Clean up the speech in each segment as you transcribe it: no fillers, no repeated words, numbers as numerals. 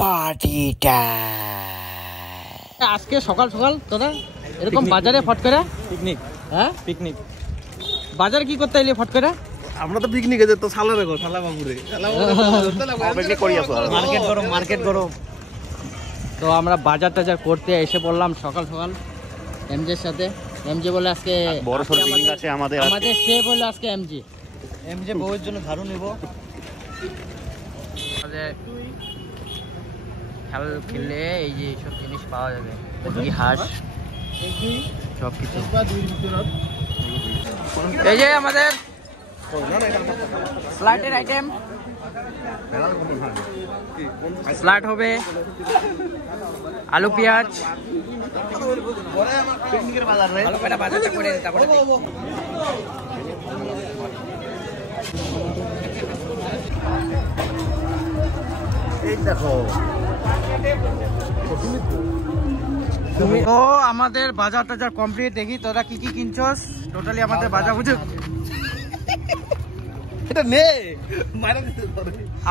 Party time. আজকে সকাল সকাল তোরা এরকম বাজারে ফট করে পিকনিক। হ্যাঁ পিকনিক বাজারে কি করতে এলি ফট করে? আমরা তো পিকনিকে যেত সালারে গো সালা বাবুরে পিকনিক করি আসো মার্কেট গরম। তো আমরা বাজার টাজার করতে এসে পড়লাম সকাল সকাল এমজের সাথে। এমজে বলে আজকে বড় সর পিকনিক আছে আমাদের সে বলে আজকে এমজে বউয়ের জন্য ঝাড়ু নিব। খেল খেললে এই যে সব জিনিস পাওয়া যাবে, হাঁস সব কিছু। এই যে আমাদের স্লাটের আইটেম, স্লাট হবে, আলু পেঁয়াজ, বাজারটা করে তারপরে এই দেখো তো আমাদের বাজার টাজার কমপ্লিট। দেখি তোরা কি কি কিনছস। টোটালি আমাদের বাজার বুঝে এটা নে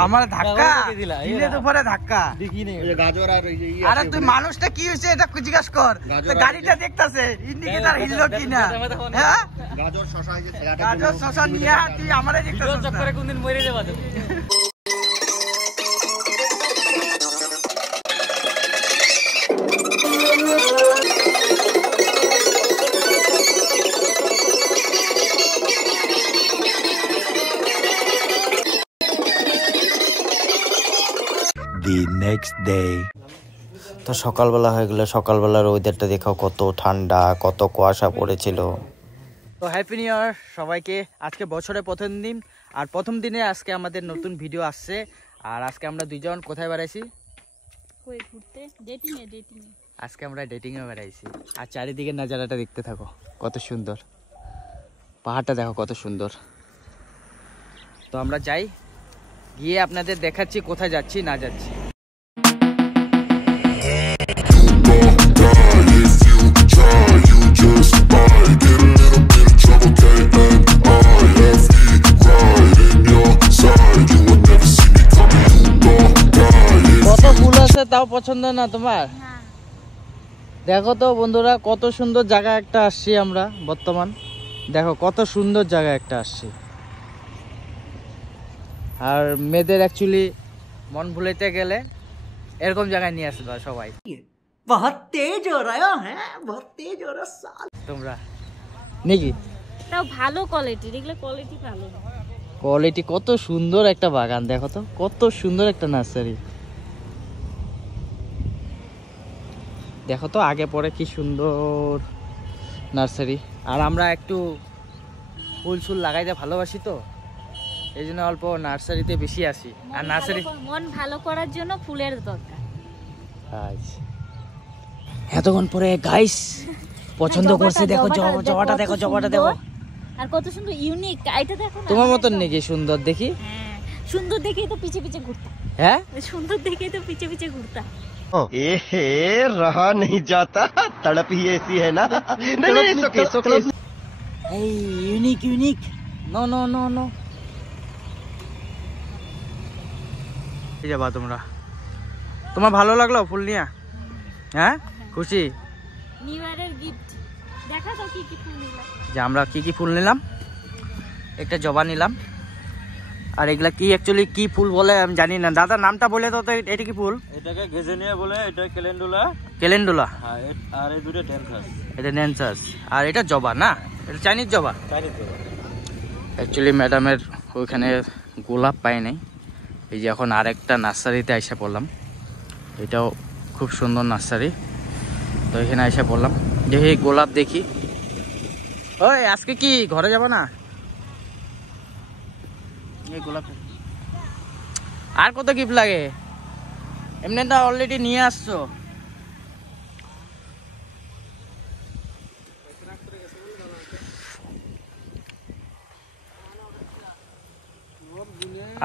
আমার ধাক্কা দিলে তো পরে ধাক্কা। গাজর আর আরে তুই মানুষটা কি হয়েছে এটা জিজ্ঞাসা কর। গাড়িটা দেখতাছে ইন্ডিকেটর হিললো কিনা। হ্যাঁ গাজর শসা গাজর শসা নিয়ে তুই আমারে দেখতাছিস চক্করে কোনদিন মরে যাবা। তো সকালবেলা হয়ে গেলে সকালবেলার ওয়েদারটা দেখো, কত ঠান্ডা, কত কুয়াশা পড়েছিল। তো হ্যাপি নিউ ইয়ার সবাইকে। আজকে বছরের প্রথম দিন, আর প্রথম দিনে আজকে আমাদের নতুন ভিডিও আসছে। আর আজকে আমরা দুইজন কোথায় বেড়াইছি? আজকে আমরা ডেটিং এ বেড়াইছি। আর চারিদিকে নাজারাটা দেখতে থাকো, কত সুন্দর। পাহাড়টা দেখো কত সুন্দর। তো আমরা যাই, গিয়ে আপনাদের দেখাচ্ছি কোথায় যাচ্ছি না যাচ্ছি। কত ফুল আছে তাও পছন্দ না তোমার? দেখো তো বন্ধুরা, কত সুন্দর জায়গা একটা আসছি আমরা বর্তমান। দেখো কত সুন্দর জায়গা একটা আসছি। আর মেয়েদের অ্যাকচুয়ালি মন ভুলাইতে গেলে এরকম জায়গায় নিয়ে আসবে সবাই। বহুত তেজ হো রহা হ্যাঁ, বহুত তেজ হো রহা সাল। তোমরা নাকি তাও ভালো কোয়ালিটি, দেখলে কোয়ালিটি ভালো। কোয়ালিটি কত সুন্দর একটা বাগান, দেখো তো কত সুন্দর একটা নার্সারি। দেখো তো আগে পরে কি সুন্দর নার্সারি। আর আমরা একটু ফুল ফুল লাগাইতে ভালোবাসি, তো এই জন্য অল্প নার্সারিতে বেশি আসি। আর নার্সারি মন ভালো করার জন্য ফুলের দরকার। আচ্ছা, এতক্ষণ পরে গাইস পছন্দ করছে। দেখো জবাটা দেখো, জবাটা দেখো আর কত সুন্দর ইউনিক। এটা দেখো না তোমার মতন নাকি সুন্দর দেখি? হ্যাঁ সুন্দর দেখেই তো পিছে পিছে ঘুরতা। হ্যাঁ সুন্দর দেখেই তো পিছে পিছে ঘুরতা। এহে রহা नहीं जाता, तड़प ही ऐसी है ना। नहीं এই unique unique. No no no no. এই যাবা তোমরা? তোমার ভালো লাগলো ফুল নিয়ে? হ্যাঁ খুশি? নিউ ইয়ারের গিফট দেখা তো কি কি ফুল নিলাম। যে আমরা কি কি ফুল নিলাম, একটা জবা নিলাম। আর এগুলা কি অ্যাকচুয়ালি কি ফুল বলে আমি জানি না। দাদা নামটা বলে তো, এটা কি ফুল? এটাকে গেজেনিয়া বলে, এটা ক্যালেন্ডুলা। ক্যালেন্ডুলা। হ্যাঁ, আর এই দুটো ড্যান্সাস। এটা ন্যান্সাস। আর এটা জবা না, এটা চাইনিজ জবা। চাইনিজ জবা। অ্যাকচুয়ালি ম্যাডামের ওইখানে গোলাপ পাই নাই। এই যে এখন আরেকটা নার্সারিতে এসে পড়লাম। এটাও খুব সুন্দর নার্সারি। তো এখানে এসে পড়লাম, দেখি গোলাপ দেখি। ওই আজকে কি ঘরে যাব না? এই গোলাপ আর কত গিফট লাগে? এমনি তো অলরেডি নিয়ে আসছো।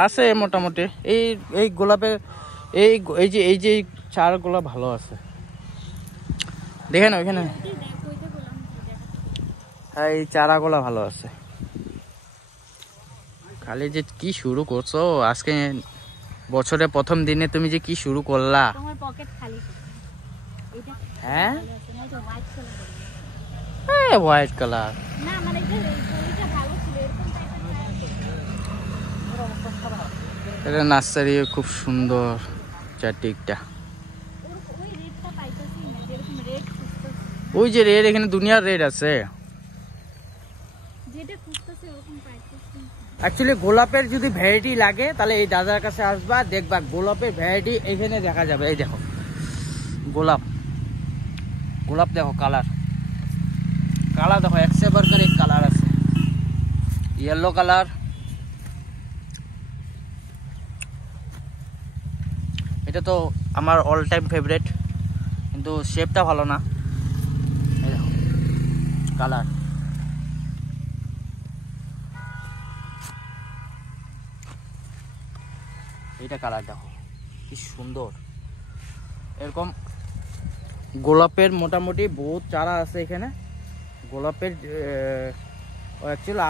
আছে মোটামুটি। এই গোলাপের এই যে চারাগুলো ভালো আছে, দেখেন ওইখানে। হ্যাঁ এই চারাগুলো ভালো আছে। খালি যে কি শুরু করছো আজকে বছরের প্রথম দিনে তুমি যে কি শুরু করলা। তোমার পকেট খালি এটা হ্যাঁ হোয়াইট কালার হোয়াইট কালার। না মানে এটা ভালো ছিল এরকম টাইপের। এটা নার্সারি খুব সুন্দর চারদিকটা। ওই রেডটা পাইতাছি না যেরকম রেড খুঁজতেছি, ওই যে রেড এখানে দুনিয়ার রেড আছে। যেটা খুঁজতেছি ওরকম পাইতাছি না। অ্যাকচুয়ালি গোলাপের যদি ভ্যারাইটি লাগে তাহলে এই দাদার কাছে আসবা, দেখবা গোলাপের ভ্যারাইটি এখানে দেখা যাবে। এই দেখো গোলাপ, গোলাপ দেখো কালার, কালার দেখো এক से बढ़कर एक কালার আছে। येलो কালার, এটা তো আমার অল টাইম ফেভারিট, কিন্তু শেপটা ভালো না। এই দেখো কালার, এটা কালার দেখো কি সুন্দর। এরকম গোলাপের মোটামুটি বহুত চারা আছে এখানে। গোলাপের অ্যাকচুয়ালি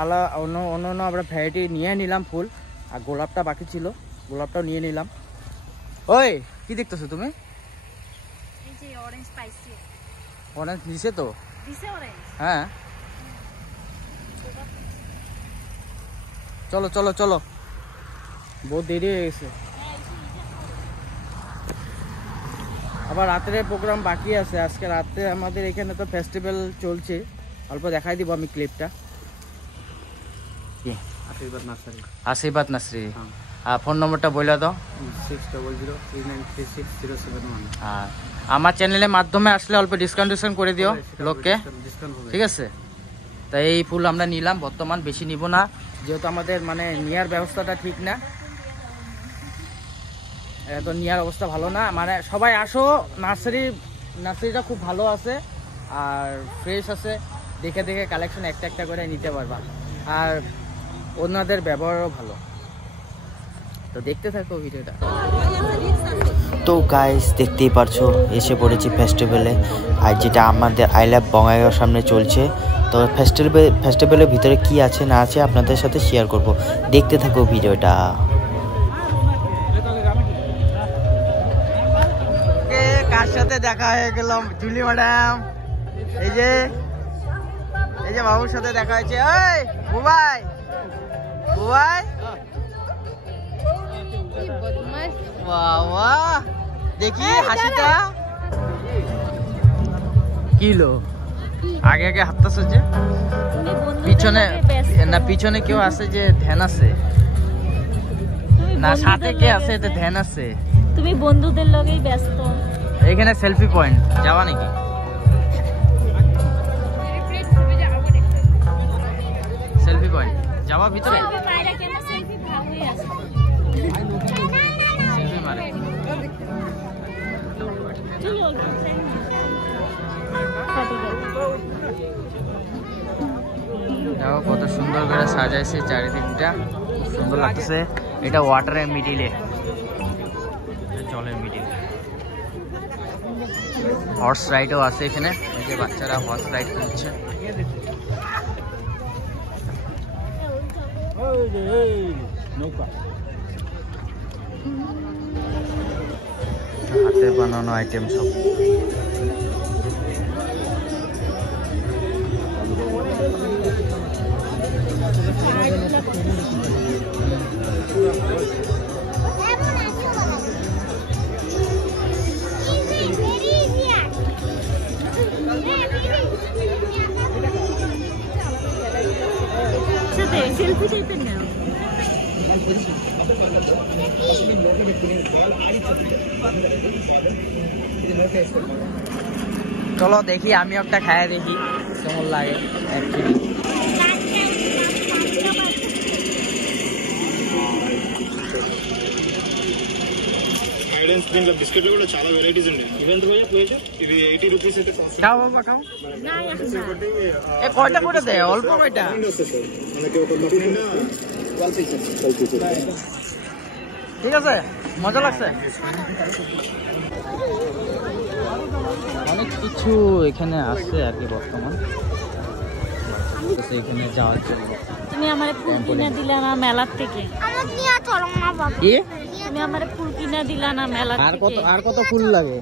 অন্য আমরা ভ্যারাইটি নিয়ে নিলাম ফুল, আর গোলাপটা বাকি ছিল, গোলাপটাও নিয়ে নিলাম। ওই কি দেখতেছো তুমি? এই যে অরেঞ্জ পাইছি, অরেঞ্জ দিছে তো? দিছে অরেঞ্জ। হ্যাঁ চলো চলো চলো, বহুত দেরি হয়ে গেছে। আবার রাতের প্রোগ্রাম বাকি আছে। আজকে রাতে আমাদের এখানে তো ফেস্টিভ্যাল চলছে, অল্প দেখাই দিব আমি ক্লিপটা। আশীর্বাদ নার্সারি। আর ফোন নম্বরটা বলে দাও। 6003936071। আর আমার চ্যানেলের মাধ্যমে আসলে অল্প ডিসকাউন্ট করে দিও লোককে, ঠিক আছে? তাই এই ফুল আমরা নিলাম, বর্তমান বেশি নিব না, যেহেতু আমাদের মানে নেওয়ার ব্যবস্থাটা ঠিক না, এত নেওয়ার অবস্থা ভালো না। মানে সবাই আসো, নার্সারিটা খুব ভালো আছে আর ফ্রেশ আছে, দেখে দেখে কালেকশন একটা একটা করে নিতে পারবা, আর ওনাদের ব্যবহারও ভালো। তো দেখতে থাকো ভিডিওটা। তো গাইস দেখতেই পারছো এসে পড়েছি ফেস্টিভ্যালে, আর যেটা আমাদের আই লাভ বঙ্গাইগাঁওর সামনে চলছে। তো ফেস্টিভ্যালের ভিতরে কি আছে না আছে আপনাদের সাথে শেয়ার করব, দেখতে থাকো ভিডিওটা। কার সাথে দেখা হয়ে গেলাম? জুলি ম্যাডাম, এই যে বাবুর সাথে দেখা হয়েছে। ওই বুবাই, বুবাই বাবা দেখি হাসিটা কিলো আগে আগে হাঁটতেছে যে পিছনে না, পিছনে কেউ আছে যে ধ্যান আছে না, সাথে কে আছে এতে ধ্যান আছে। তুমি বন্ধুদের লগেই ব্যস্ত। এখানে সেলফি পয়েন্ট যাওয়া নাকি? সেলফি পয়েন্ট যাওয়া ভিতরে? সেলফি মারে। দেখো কত সুন্দর করে সাজাইছে চারিদিকটা, খুব সুন্দর লাগতেছে। এটা ওয়াটারের মিডিলে, জলের মিডিলে। হর্স রাইডও আছে এখানে, এই যে বাচ্চারা হর্স রাইড করছে। হাতে বানানো আইটেম সব। সেলফি টাইপের নাও। চলো দেখি, আমি একটা খায় দেখি কেমন লাগে। ఐడెన్స్ దీంట్లో బిస్కెట్లు కూడా చాలా వెరైటీస్ ఉన్నాయి. ఇవెంత పోయా ప్లేట్ ఇది 80 రూపీస్ అయితే খাও বাবা খাও। না ఒకటి এ কয়টা করে দেয়? অল্প কয়টা? వస్తుంది సార్ మనకి ఒక కప్ నిండా కలిసి ঠিক আছে, মজা লাগছে। অনেক কিছু এখানে আছে আর কি বর্তমান, এখানে যাওয়ার জন্য। তুমি আমার ফুল কিনে দিলে আমার মেলার থেকে। কি তুমি আমার ফুল কিনা দিলা না মেলা থেকে। আর কত ফুল লাগে?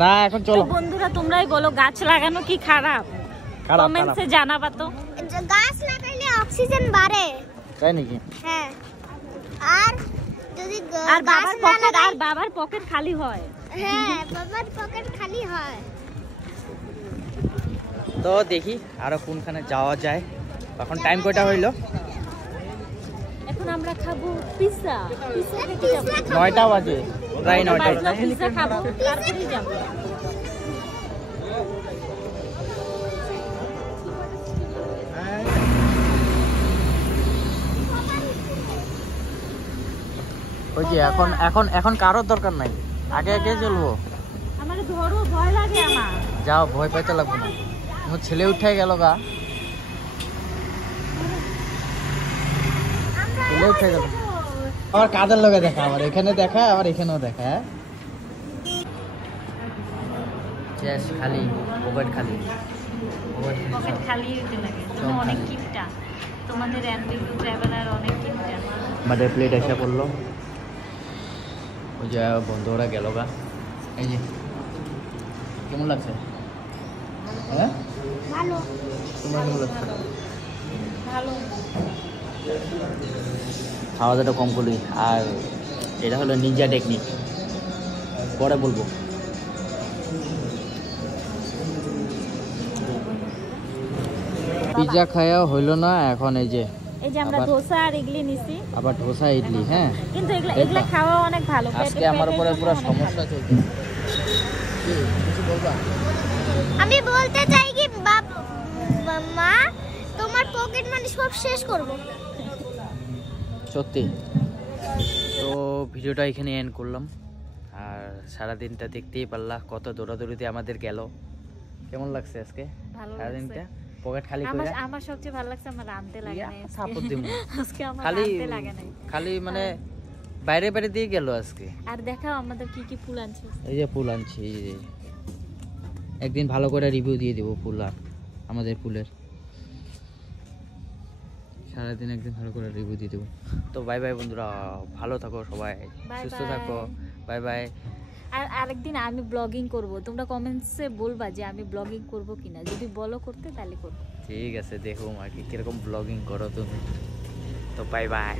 না এখন চলো। তো বন্ধুরা তোমরাই বলো গাছ লাগানো কি খারাপ? কমেন্টসে জানাবা তো। গাছ লাগাইলে অক্সিজেন বাড়ে। তাই নাকি? হ্যাঁ, আর যদি আর বাবার পকেট খালি হয়। হ্যাঁ, বাবার পকেট খালি হয়। তো দেখি আরো কোনখানে যাওয়া যায়। এখন টাইম কয়টা হইলো? এখন আমরা খাবো পিৎজা। পিৎজা খেতে যাব। 9টা বাজে, প্রায় 9টা। পিৎজা খাবো তারপরেই যাব। ওই যে এখন কারোর দরকার নাই, আগে আগে চলবো। আমার ধরো, ভয় লাগে আমার। যাও, ভয় পাইতে লাগবে না। তোমার ছেলে উঠে গেল গা, ছেলে উঠে গেল। আমার কাদের লগে দেখা, আমার এখানে দেখা, আবার এখানেও দেখা। শেষ, খালি পকেট খালি। পকেট খালি হতে লাগে। তুমি অনেক কিপটা, তোমাদের অ্যান্ড্রয়েড ট্রাভেলার অনেক কিপটা। আমাদের প্লেট এসে পড়লো। ওই যে বন্ধুরা গেল গা। এই যে কেমন লাগছে? হ্যাঁ ভালো। তোমার কেমন লাগছে? ভালো। খাওয়া দাওয়াটা কম করি। আর এটা হলো নিনজা টেকনিক, পরে বলবো। পিৎজা খাওয়া হইলো না, এখন এই যে আমরা ধোসা আর ইডলি নিছি। আবার ধোসা ইডলি। হ্যাঁ, কিন্তু এগুলা খাওয়া অনেক ভালো। আজকে আমার উপরে পুরো সমস্যা চলছে। কিছু বলবা? আমি বলতে চাই কি মা, তোমার পকেট মানি সব শেষ করব। সত্যি। তো ভিডিওটা এখানে এন্ড করলাম। আর সারাদিনটা দেখতেই পারলা কত দৌড়াদৌড়িতে আমাদের গেল। কেমন লাগছে আজকে সারাদিনটা? পকেট খালি করে আমার সবচেয়ে ভালো লাগছে আমার রাঁধতে লাগে না আজকে। আমার খালি রাঁধতে লাগে না, খালি মানে বাইরে বাইরে দিয়ে গেল আজকে। আর দেখাও আমাদের কি কি ফুল আনছে। এই যে ফুল আনছি, এই যে একদিন ভালো করে রিভিউ দিয়ে দেবো ফুল আর আমাদের ফুলের। সারাদিন একদিন ভালো করে রিভিউ দিয়ে দেবো। তো বাই বাই বন্ধুরা, ভালো থাকো সবাই, সুস্থ থাকো, বাই বাই। আর আরেকদিন আমি ব্লগিং করব, তোমরা কমেন্টসে বলবা যে আমি ব্লগিং করব কিনা। যদি বলো করতে তাহলে করব। ঠিক আছে, দেখো আর কি কিরকম ব্লগিং করো তুমি। তো বাই বাই।